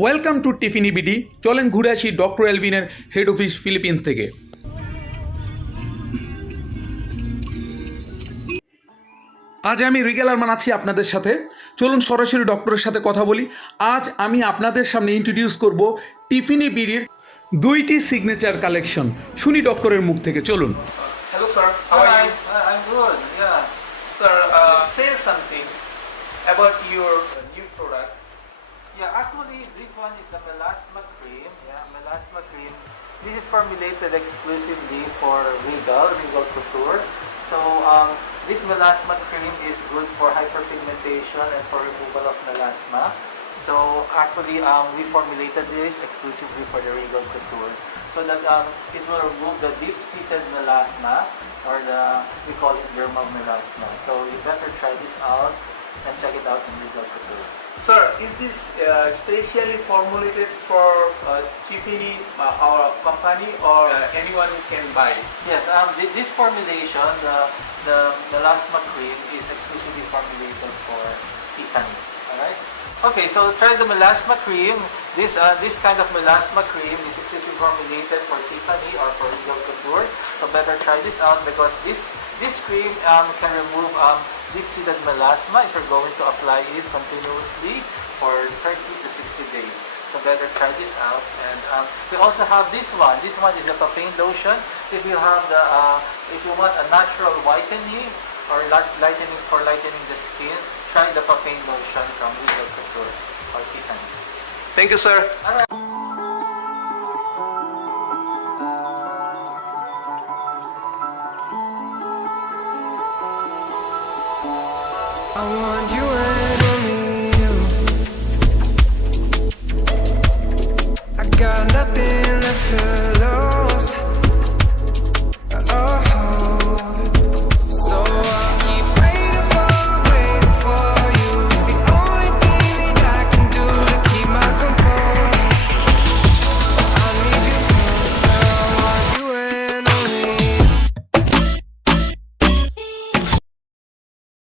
Welcome to টিফিনিবিডি। চলেন ঘুরে আসি ডক্টর এলভিনের হেড অফিস ফিলিপিন্স থেকে। আজ আমি রিগেল আরমান আছি আপনাদের সাথে। চলুন সরাসরি ডক্টরের সাথে কথা বলি। আজ আমি আপনাদের সামনে ইন্ট্রোডিউস করব টিফিনিবিডির দুইটি সিগনেচার কালেকশন। শুনি ডক্টরের মুখ থেকে, চলুন। Hello, sir. How are Hi, you? I'm good. Yeah. Sir, say something about your new product. Yeah, actually, this one is the Melasma cream. Yeah, Melasma cream. This is formulated exclusively for Regal Couture. So, this Melasma cream is good for hyperpigmentation and for removal of melasma. So, actually, we formulated this exclusively for the Regal Couture so that it will remove the deep-seated melasma, or we call it dermal melasma. So, you better try this out and check it out in Regal Couture. Sir, is this specially formulated for Tiffany, our company, or anyone who can buy it? Yes, this formulation, the melasma cream, is exclusively formulated for Tiffany. Alright? Okay, so try the melasma cream. This kind of melasma cream is exclusively formulated for Tiffany or for Regal Couture. So better try this out because this cream can remove deep-seated melasma if you're going to apply it continuously for 30 to 60 days. So better try this out. And we also have this one. This one is a Papin Lotion. If you have if you want a natural whitening or lightening the skin, try the Papin Lotion from Regal Couture or Tiffany. Thank you, sir. Alright.